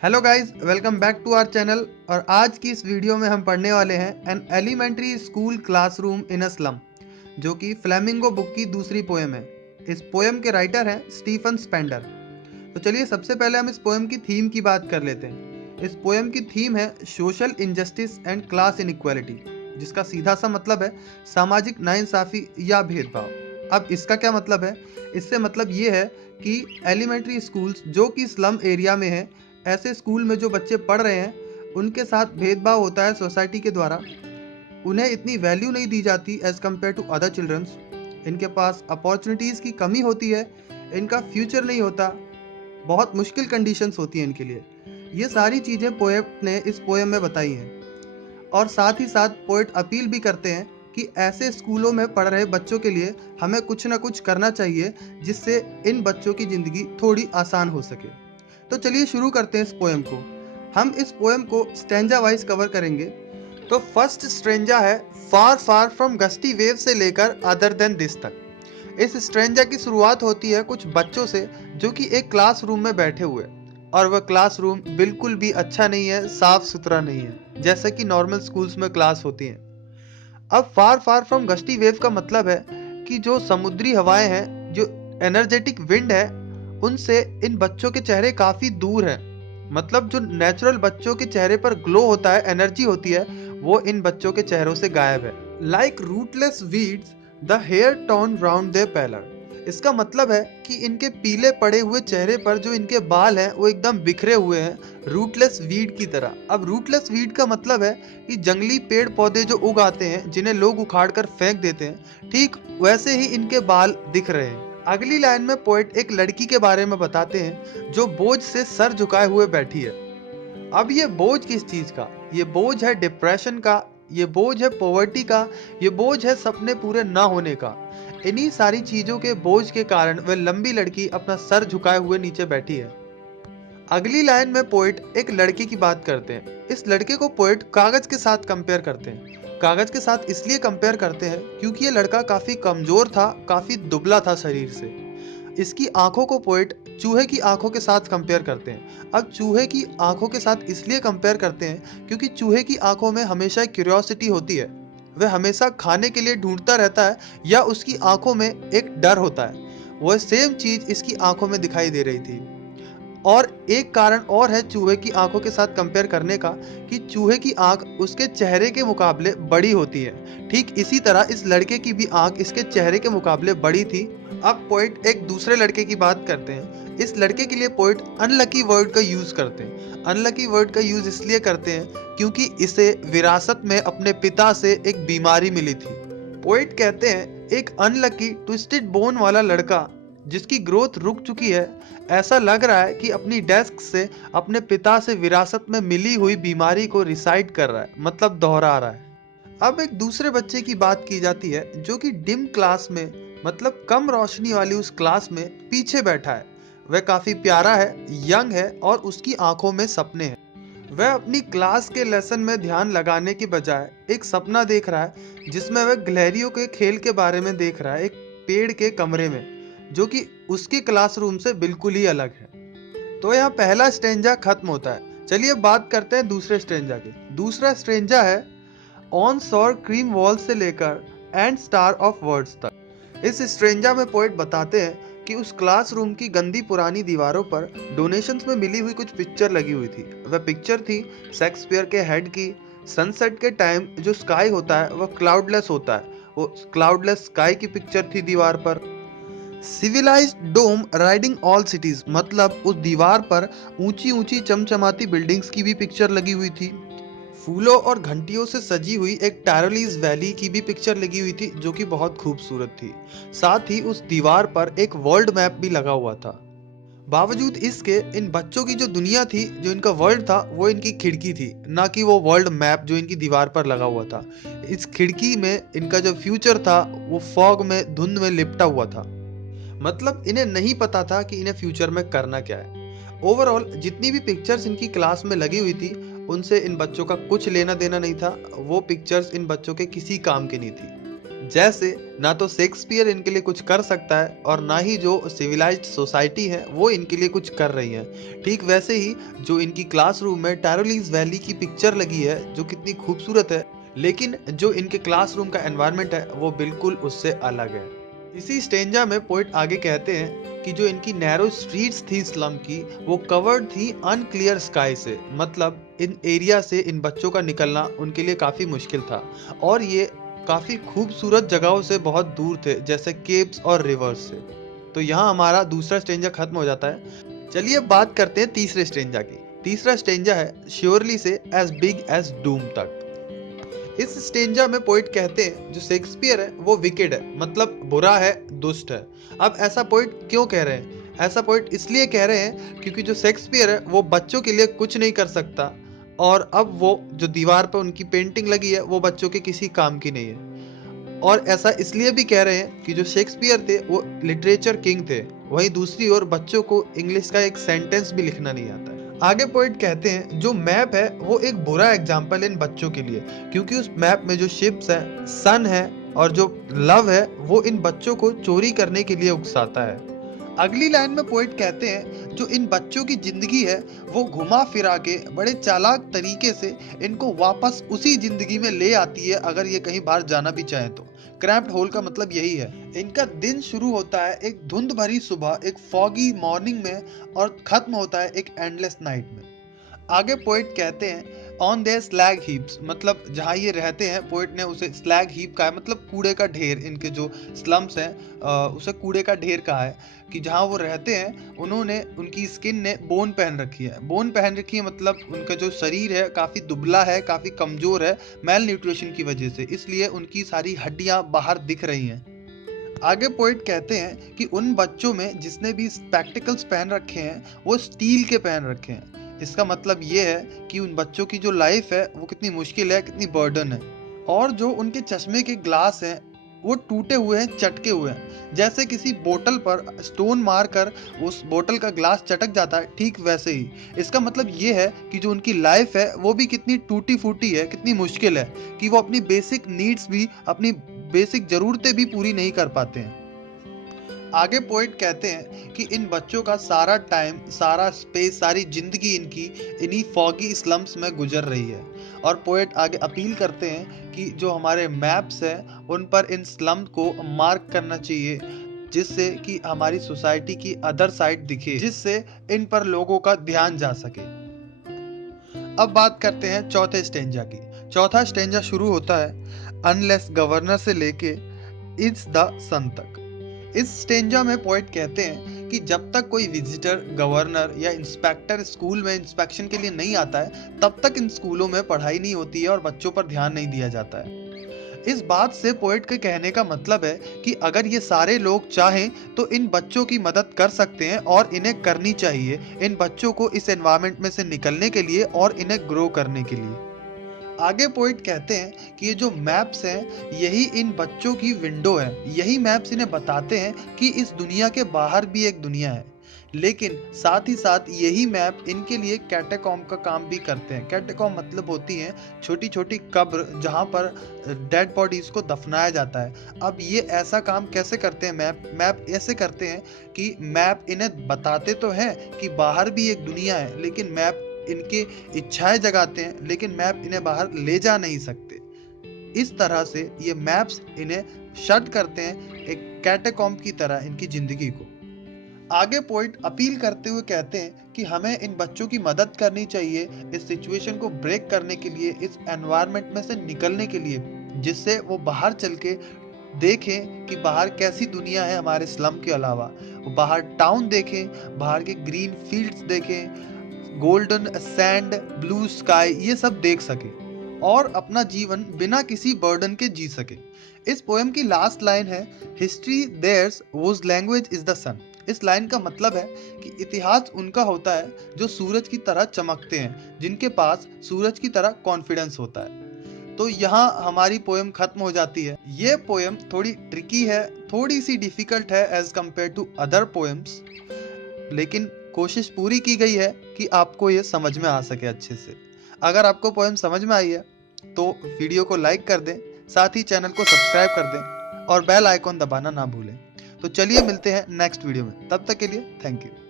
Hello guys, welcome back to our channel. और आज की इस वीडियो में हम पढ़ने वाले हैं an elementary school classroom in a slum, जो कि फ्लेमिंगो बुक की दूसरी पोएम है। इस पोएम के राइटर हैं स्टीफन स्पेंडर। तो चलिए सबसे पहले हम इस पोएम की थीम की बात कर लेते हैं। इस पोएम की थीम है social injustice and class inequality, जिसका सीधा सा मतलब है सामाजिक नाइंसाफी या भेदभाव। अब इसका क्या मतलब है? इससे मतलब ये है कि एलिमेंट्री स्कूल्स जो कि स्लम एरिया में है, ऐसे स्कूल में जो बच्चे पढ़ रहे हैं उनके साथ भेदभाव होता है सोसाइटी के द्वारा। उन्हें इतनी वैल्यू नहीं दी जाती as compare to other childrens. इनके पास अपॉर्चुनिटीज़ की कमी होती है, इनका फ्यूचर नहीं होता, बहुत मुश्किल कंडीशंस होती हैं इनके लिए। ये सारी चीज़ें पोएट ने इस पोएम में बताई हैं। और साथ ही साथ पोएट अपील भी करते हैं कि ऐसे स्कूलों में पढ़ रहे बच्चों के लिए हमें कुछ ना कुछ करना चाहिए, जिससे इन बच्चों की ज़िंदगी थोड़ी आसान हो सके। तो चलिए शुरू करते हैं इस पोएम को। हम इस पोएम को स्टेंजा वाइज कवर करेंगे। तो फर्स्ट स्ट्रेंजा है फार फार फ्रॉम गस्टी वेव से लेकर अदर देन दिस तक। इस स्ट्रेंजा की शुरुआत होती है कुछ बच्चों से जो कि एक क्लासरूम में बैठे हुए, और वह क्लासरूम बिल्कुल भी अच्छा नहीं है, साफ सुथरा नहीं है जैसे कि नॉर्मल स्कूल्स में क्लास होती हैं। अब फार फार फ्रॉम गस्टी वेव का मतलब है कि जो समुद्री हवाएं हैं, जो एनर्जेटिक विंड है, उनसे इन बच्चों के चेहरे काफी दूर हैं। मतलब जो नेचुरल बच्चों के चेहरे पर ग्लो होता है, एनर्जी होती है, वो इन बच्चों के चेहरों से गायब है। Like rootless weeds the hair torn round their pallor. इसका मतलब है कि इनके पीले पड़े हुए चेहरे पर जो इनके बाल हैं वो एकदम बिखरे हुए हैं, रूटलेस वीड की तरह। अब रूटलेस वीड का मतलब है कि जंगली पेड़ पौधे जो उग आते हैं, जिन्हें लोग उखाड़ कर फेंक देते हैं, ठीक वैसे ही इनके बाल दिख रहे हैं। अगली लाइन में पोएट एक लड़की के बारे में बताते हैं जो बोझ से सर झुकाए हुए बैठी है। अब ये बोझ किस चीज का? ये बोझ है डिप्रेशन का, ये बोझ है पॉवर्टी का, ये बोझ है सपने पूरे ना होने का। इन्हीं सारी चीजों के बोझ के कारण वह लंबी लड़की अपना सर झुकाए हुए नीचे बैठी है। अगली लाइन में पोएट एक लड़के की बात करते हैं। इस लड़के को पोएट कागज के साथ कंपेयर करते हैं। कागज के साथ इसलिए कंपेयर करते हैं क्योंकि ये लड़का काफी कमजोर था, काफी दुबला था शरीर से। इसकी आंखों को पोएट चूहे की आंखों के साथ कंपेयर करते हैं। अब चूहे की आंखों के साथ इसलिए कंपेयर करते हैं क्योंकि चूहे की आंखों में हमेशा एक क्यूरियोसिटी होती है। वह हमेशा खाने के लिए ढूंढता रहता है, या उसकी आंखों में एक डर होता है। वह सेम चीज इसकी आंखों में दिखाई दे रही थी। और एक कारण और है चूहे की आंखों के साथ कंपेयर करने का, कि चूहे की आंख उसके चेहरे के मुकाबले बड़ी होती है। ठीक इसी तरह इस लड़के की भी आंख इसके चेहरे के मुकाबले बड़ी थी। अब पोएट एक दूसरे लड़के की बात करते हैं। इस लड़के के लिए पोएट अनलकी वर्ड का यूज करते हैं। अनलकी वर्ड का यूज इसलिए करते हैं क्योंकि इसे विरासत में अपने पिता से एक बीमारी मिली थी। पोएट कहते हैं एक अनलकी ट्विस्टेड बोन वाला लड़का जिसकी ग्रोथ रुक चुकी है, ऐसा लग रहा है कि अपनी डेस्क से अपने पिता से विरासत में मिली हुई बीमारी को रिसाइट कर रहा है, मतलब दोहरा रहा है। अब एक दूसरे बच्चे की बात की जाती है जो कि डिम क्लास में, मतलब कम रोशनी वाली उस क्लास में पीछे बैठा है। वह काफी प्यारा है, यंग है, और उसकी आंखों में सपने हैं। वह अपनी क्लास के लेसन में ध्यान लगाने के बजाय एक सपना देख रहा है, जिसमें वह गिलहरियों के खेल के बारे में देख रहा है, एक पेड़ के कमरे में, जो कि उसकी क्लासरूम से बिल्कुल ही अलग है। तो यहाँ पहला स्ट्रेंजा खत्म होता है। चलिए बात करते हैं दूसरे स्ट्रेंजा की। दूसरा स्ट्रेंजा है ऑन सॉर क्रीम वॉल से लेकर एंड स्टार ऑफ वर्ड्स तक। इस स्ट्रेंजा में पोएट बताते हैं कि उस क्लासरूम की गंदी पुरानी दीवारों पर डोनेशंस में मिली हुई कुछ पिक्चर लगी हुई थी। वह पिक्चर थी शेक्सपियर के हेड की। सनसेट के टाइम जो स्काई होता है वह क्लाउडलेस होता है, वो क्लाउडलेस स्काई की पिक्चर थी दीवार पर। सिविलाइज्ड डोम राइडिंग ऑल सिटीज, मतलब उस दीवार पर ऊंची ऊंची चमचमाती बिल्डिंग्स की भी पिक्चर लगी हुई थी। फूलों और घंटियों से सजी हुई एक टारोलीज वैली की भी पिक्चर लगी हुई थी, जो कि बहुत खूबसूरत थी। साथ ही उस दीवार पर एक वर्ल्ड मैप भी लगा हुआ था। बावजूद इसके इन बच्चों की जो दुनिया थी, जो इनका वर्ल्ड था, वो इनकी खिड़की थी, ना कि वो वर्ल्ड मैप जो इनकी दीवार पर लगा हुआ था। इस खिड़की में इनका जो फ्यूचर था वो फॉग में, धुंध में लिपटा हुआ था। मतलब इन्हें नहीं पता था कि इन्हें फ्यूचर में करना क्या है। ओवरऑल जितनी भी पिक्चर्स इनकी क्लास में लगी हुई थी, उनसे इन बच्चों का कुछ लेना देना नहीं था। वो पिक्चर्स इन बच्चों के किसी काम की नहीं थी। जैसे ना तो शेक्सपियर इनके लिए कुछ कर सकता है और ना ही जो सिविलाइज्ड सोसाइटी है वो इनके लिए कुछ कर रही है। ठीक वैसे ही जो इनकी क्लासरूम में टैरोलीज वैली की पिक्चर लगी है जो कितनी खूबसूरत है, लेकिन जो इनके क्लासरूम का एनवायरनमेंट है वो बिल्कुल उससे अलग है। इसी स्टेंजा में पोइट आगे कहते हैं कि जो इनकी नैरो स्ट्रीट्स थी स्लम की, वो कवर्ड थी अनक्लियर स्काई से, मतलब इन एरिया से इन बच्चों का निकलना उनके लिए काफी मुश्किल था और ये काफी खूबसूरत जगहों से बहुत दूर थे, जैसे केव्स और रिवर्स से। तो यहाँ हमारा दूसरा स्टेंजा खत्म हो जाता है। चलिए अब बात करते हैं तीसरे स्टेंजा की। तीसरा स्टेंजा है श्योरली से एज बिग एज डूम तक। इस स्टेंजा में पोइट कहते हैं जो शेक्सपियर है वो विकेड है, मतलब बुरा है, दुष्ट है। अब ऐसा पोइट क्यों कह रहे हैं? ऐसा पोइट इसलिए कह रहे हैं क्योंकि जो शेक्सपियर है वो बच्चों के लिए कुछ नहीं कर सकता और अब वो जो दीवार पर उनकी पेंटिंग लगी है वो बच्चों के किसी काम की नहीं है। और ऐसा इसलिए भी कह रहे हैं कि जो शेक्सपियर थे वो लिटरेचर किंग थे, वहीं दूसरी ओर बच्चों को इंग्लिश का एक सेंटेंस भी लिखना नहीं आता है। आगे पोइट कहते हैं जो मैप है वो एक बुरा एग्जाम्पल इन बच्चों के लिए, क्योंकि उस मैप में जो शिप्स है, सन है और जो लव है वो इन बच्चों को चोरी करने के लिए उकसाता है। अगली लाइन में पोइट कहते हैं जो इन बच्चों की जिंदगी है वो घुमा फिरा के बड़े चालाक तरीके से इनको वापस उसी जिंदगी में ले आती है अगर ये कहीं बाहर जाना भी चाहे तो। क्रैम्प्ड होल का मतलब यही है। इनका दिन शुरू होता है एक धुंध भरी सुबह, एक फॉगी मॉर्निंग में और खत्म होता है एक एंडलेस नाइट में। आगे पोइट कहते हैं ऑन देयर स्लैग हीप्स, मतलब जहाँ ये रहते हैं, पोइट ने उसे स्लैग हीप कहा है, मतलब कूड़े का ढेर। इनके जो स्लम्स हैं उसे कूड़े का ढेर कहा है कि जहाँ वो रहते हैं उन्होंने, उनकी स्किन ने बोन पहन रखी है। बोन पहन रखी है मतलब उनका जो शरीर है काफ़ी दुबला है, काफ़ी कमज़ोर है मेल न्यूट्रिशन की वजह से, इसलिए उनकी सारी हड्डियाँ बाहर दिख रही हैं। आगे पोइट कहते हैं कि उन बच्चों में जिसने भी स्पेक्टिकल्स पहन रखे हैं वो स्टील के पहन रखे हैं। इसका मतलब ये है कि उन बच्चों की जो लाइफ है वो कितनी मुश्किल है, कितनी बर्डन है। और जो उनके चश्मे के ग्लास हैं वो टूटे हुए हैं, चटके हुए हैं। जैसे किसी बोतल पर स्टोन मारकर उस बोतल का ग्लास चटक जाता है, ठीक वैसे ही इसका मतलब ये है कि जो उनकी लाइफ है वो भी कितनी टूटी फूटी है, कितनी मुश्किल है कि वो अपनी बेसिक नीड्स भी, अपनी बेसिक जरूरतें भी पूरी नहीं कर पाते हैं। आगे पोइट कहते हैं कि इन बच्चों का सारा टाइम, सारा स्पेस, सारी जिंदगी इनकी इन्हीं फॉगी स्लम्स में गुजर रही है। और पोइट आगे अपील करते हैं कि जो हमारे मैप्स हैं उन पर इन स्लम को मार्क करना चाहिए, जिससे कि हमारी सोसाइटी की अदर साइड दिखे, जिससे इन पर लोगों का ध्यान जा सके। अब बात करते हैं चौथे स्टेंजा की। चौथा स्टेंजा शुरू होता है अनलेस गवर्नर से लेके इट्स द सन तक। इस स्टेंजा में पोइट कहते हैं कि जब तक कोई विजिटर, गवर्नर या इंस्पेक्टर स्कूल में इंस्पेक्शन के लिए नहीं आता है तब तक इन स्कूलों में पढ़ाई नहीं होती है और बच्चों पर ध्यान नहीं दिया जाता है। इस बात से पोइट के कहने का मतलब है कि अगर ये सारे लोग चाहें तो इन बच्चों की मदद कर सकते हैं और इन्हें करनी चाहिए, इन बच्चों को इस एनवायरनमेंट में से निकलने के लिए और इन्हें ग्रो करने के लिए। आगे पोइट कहते हैं कि ये जो मैप्स हैं यही इन बच्चों की विंडो है। यही मैप्स इन्हें बताते हैं कि इस दुनिया के बाहर भी एक दुनिया है। लेकिन साथ ही साथ यही मैप इनके लिए कैटेकॉम्ब का काम भी करते हैं। कैटेकॉम्ब मतलब होती हैं छोटी छोटी कब्र जहाँ पर डेड बॉडीज को दफनाया जाता है। अब ये ऐसा काम कैसे करते हैं? मैप ऐसे करते हैं कि मैप इन्हें बताते तो हैं कि बाहर भी एक दुनिया है, लेकिन मैप इनके इच्छाएं जगाते हैं, लेकिन मैप इन्हें बाहर ले जा नहीं सकते। इस तरह से ये मैप्स इन्हें शट करते हैं एक कैटेकॉम्ब की तरह इनकी जिंदगी को। आगे पोइट अपील करते हुए कहते हैं कि हमें इन बच्चों की मदद करनी चाहिए इस सिचुएशन को ब्रेक करने के लिए, इस एनवायरनमेंट में से निकलने के लिए, जिससे वो बाहर चल के देखें कि बाहर कैसी दुनिया है हमारे स्लम के अलावा। वो बाहर टाउन देखें, बाहर के ग्रीन फील्ड्स देखें, गोल्डन सैंड, ब्लू स्काई, ये सब देख सके और अपना जीवन बिना किसी बर्डन के जी सके। इस पोएम की लास्ट लाइन है history there's was language is the sun. इस लाइन का मतलब है कि इतिहास उनका होता है जो सूरज की तरह चमकते हैं, जिनके पास सूरज की तरह कॉन्फिडेंस होता है। तो यहाँ हमारी पोएम खत्म हो जाती है। ये पोएम थोड़ी ट्रिकी है, थोड़ी सी डिफिकल्ट है as compare to other poems, लेकिन कोशिश पूरी की गई है कि आपको ये समझ में आ सके अच्छे से। अगर आपको पोएम समझ में आई है तो वीडियो को लाइक कर दें, साथ ही चैनल को सब्सक्राइब कर दें और बेल आइकॉन दबाना ना भूलें। तो चलिए मिलते हैं नेक्स्ट वीडियो में, तब तक के लिए थैंक यू।